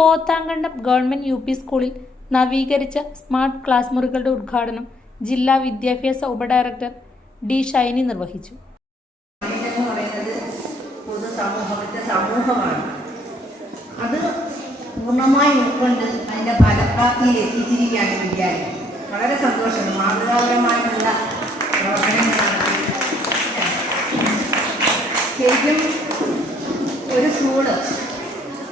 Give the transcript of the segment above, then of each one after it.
Pothankandam government U P സ്കൂളിൽ നവീകരിച്ച smart class മുറികളുടെ ഉദ്ഘാടനം ജില്ലാ വിദ്യാഭ്യാസ ഉപഡയറക്ടർ ഡി ഷൈനി നിർവഹിച്ചു. സമൂഹമാണ് അത് പൂർണ്ണമായി ഉൾക്കൊണ്ട് അതിൻ്റെ ഫലപ്രാപ്തിയിൽ എത്തിച്ചിരിക്കുകയാണ് വിദ്യാലയം. വളരെ സന്തോഷം. മാതൃകാപരമായിട്ടുള്ള പ്രവർത്തനങ്ങളാണ്. ശരിക്കും ഒരു സ്കൂള്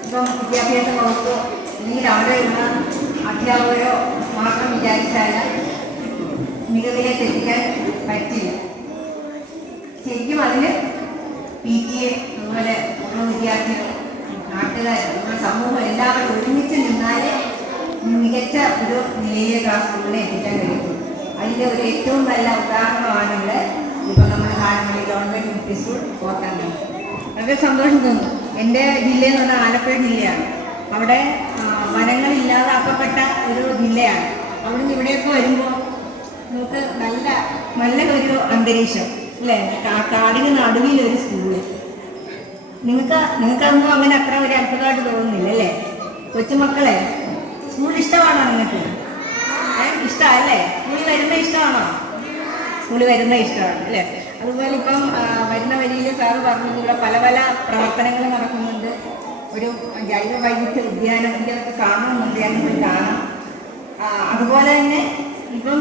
ഇപ്പം വിദ്യാഭ്യാസ വകുപ്പ് അല്ലെങ്കിൽ അവിടെയുള്ള അധ്യാപകരോ മാത്രം വിചാരിച്ചാൽ മികവിലേക്ക് എത്തിക്കാൻ പറ്റില്ല. ശരിക്കും അതിന് PTA, അതുപോലെ ഓരോ വിദ്യാർത്ഥികൾ, നാട്ടുകാർ, നമ്മുടെ സമൂഹം എല്ലാവരും ഒരുമിച്ച് നിന്നാൽ മികച്ച ഒരു നിലയിലേക്ക് ആ സ്കൂളിനെ എത്തിക്കാൻ കഴിയും. അതിൻ്റെ ഒരു ഏറ്റവും നല്ല ഉദാഹരണമാണെങ്കിൽ ഇപ്പോൾ നമ്മുടെ കാലങ്ങളിൽ government U P school Pothankandam. വളരെ സന്തോഷം തോന്നുന്നു. എൻ്റെ ജില്ലയെന്ന് പറഞ്ഞാൽ ആലപ്പുഴ ജില്ലയാണ്. അവിടെ വനങ്ങളില്ലാതാക്കപ്പെട്ട ഒരു ജില്ലയാണ്. അവിടുന്ന് ഇവിടെയൊക്കെ വരുമ്പോൾ നമുക്ക് നല്ല ഒരു അന്തരീക്ഷം അല്ലേ, കാടിന് നടുവിലൊരു സ്കൂള്. നിങ്ങൾക്കൊന്നും അങ്ങനെ അത്ര ഒരു അത്ഭുതമായിട്ട് തോന്നുന്നില്ല അല്ലേ? കൊച്ചുമക്കളെ, സ്കൂൾ ഇഷ്ടമാണോ നിങ്ങൾക്ക്? ഇഷ്ടമല്ലേ? സ്കൂളിൽ വരുന്ന ഇഷ്ടമാണോ? സ്കൂളിൽ വരുന്ന ഇഷ്ടമാണ് അല്ലേ? അതുപോലെ ഇപ്പം വരുന്ന വരിയിൽ സാറ് പറഞ്ഞതുപോലെ പല പ്രവർത്തനങ്ങൾ നടക്കുന്നുണ്ട്. ഒരു ജൈവ വൈവിധ്യ ഉദ്യാനം, ഇതൊക്കെ കാണണമെന്നുണ്ട്, ഞങ്ങൾ കാണാം. അതുപോലെ തന്നെ ഇപ്പം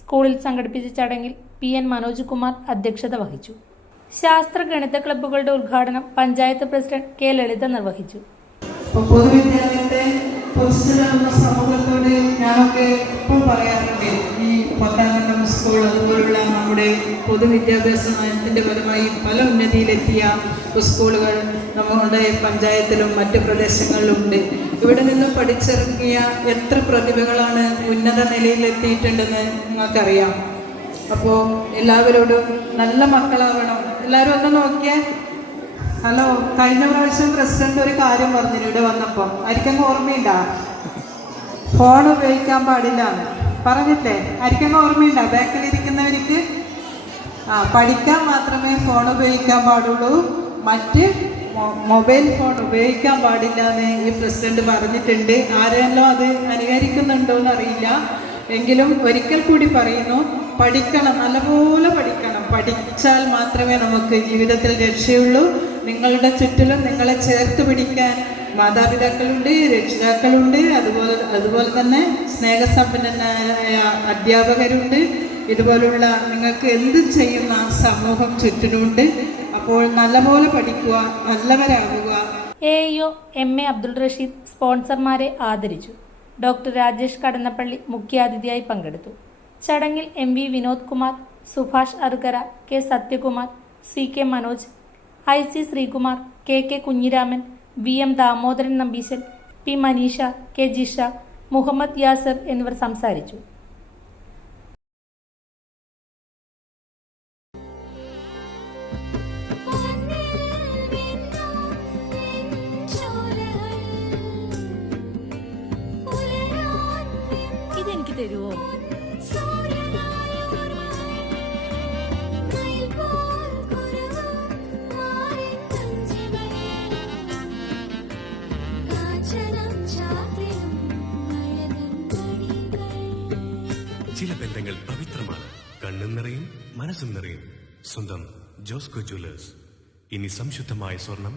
സ്കൂളിൽ സംഘടിപ്പിച്ച ചടങ്ങിൽ PN മനോജ് കുമാർ അധ്യക്ഷത വഹിച്ചു. ശാസ്ത്ര ഗണിത ക്ലബ്ബുകളുടെ ഉദ്ഘാടനം പഞ്ചായത്ത് പ്രസിഡന്റ് K ലളിത നിർവഹിച്ചു. പൊതുവിദ്യാലയത്തെ പൊതുസ്ഥിതിയുള്ള സമൂഹത്തോട് ഞാനൊക്കെ ഇപ്പോൾ പറയാറുണ്ട്, ഈ പോത്താങ്കണ്ടം സ്കൂൾ അതുപോലുള്ള നമ്മുടെ പൊതുവിദ്യാഭ്യാസ നയത്തിൻ്റെ ഫലമായി പല ഉന്നതിയിലെത്തിയ സ്കൂളുകൾ നമ്മുടെ പഞ്ചായത്തിലും മറ്റ് പ്രദേശങ്ങളിലുമുണ്ട്. ഇവിടെ നിന്ന് പഠിച്ചിറങ്ങിയ എത്ര പ്രതിഭകളാണ് ഉന്നത നിലയിലെത്തിയിട്ടുണ്ടെന്ന് നിങ്ങൾക്കറിയാം. അപ്പോൾ എല്ലാവരോടും നല്ല മക്കളാവണം. എല്ലാവരും ഒന്ന് നോക്കിയേ. ഹലോ, കഴിഞ്ഞ പ്രാവശ്യം പ്രസിഡന്റ് ഒരു കാര്യം പറഞ്ഞു ഇവിടെ വന്നപ്പോൾ, ആർക്കെങ്കിലും ഓർമ്മയുണ്ടാ? ഫോൺ ഉപയോഗിക്കാൻ പാടില്ല പറഞ്ഞില്ലേ? ആർക്കെങ്കിലും ഓർമ്മയുണ്ടാ? ബാക്കിലിരിക്കുന്നവർക്ക് പഠിക്കാൻ മാത്രമേ ഫോൺ ഉപയോഗിക്കാൻ പാടുള്ളൂ, മറ്റ് മൊബൈൽ ഫോൺ ഉപയോഗിക്കാൻ പാടില്ല എന്ന് ഈ പ്രസിഡന്റ് പറഞ്ഞിട്ടുണ്ട്. ആരെല്ലാം അത് അനുകരിക്കുന്നുണ്ടോ എന്നറിയില്ല. എങ്കിലും ഒരിക്കൽ കൂടി പറയുന്നു, പഠിക്കണം, നല്ലപോലെ പഠിക്കണം. പഠിച്ചാൽ മാത്രമേ നമുക്ക് ജീവിതത്തിൽ രക്ഷയുള്ളൂ. നിങ്ങളുടെ ചുറ്റിലും നിങ്ങളെ ചേർത്ത് പിടിക്കാൻ മാതാപിതാക്കളുണ്ട്, രക്ഷിതാക്കളുണ്ട്, അതുപോലെ തന്നെ സ്നേഹസമ്പന്നനായ അധ്യാപകരുണ്ട്. ഇതുപോലുള്ള നിങ്ങൾക്ക് എന്ത് ചെയ്യുന്ന സമൂഹം ചുറ്റിലുണ്ട്. അപ്പോൾ നല്ലപോലെ പഠിക്കുക, നല്ലവരാകുക. AEO MA അബ്ദുൾ റഷീദ് സ്പോൺസർമാരെ ആദരിച്ചു. ഡോക്ടർ രാജേഷ് കടന്നപ്പള്ളി മുഖ്യാതിഥിയായി പങ്കെടുത്തു. ചടങ്ങിൽ MV Vinod Kumar, Subhash അറുകര, K Sathyakumar, CK Manoj, IC Sreekumar, KK Kunhiraman, VM Damodaran Nambeesan, P Manisha, K Jisha, Muhammad Yasar എന്നിവർ സംസാരിച്ചു. ഇതെനിക്ക് തരുമോ? ചില ബന്ധങ്ങൾ പവിത്രമാണ്. കണ്ണും നിറയും, മനസ്സും നിറയും. സ്വന്തം ജോസ്കോ ജ്വല്ലേഴ്സ്. ഇനി സംശുദ്ധമായ സ്വർണം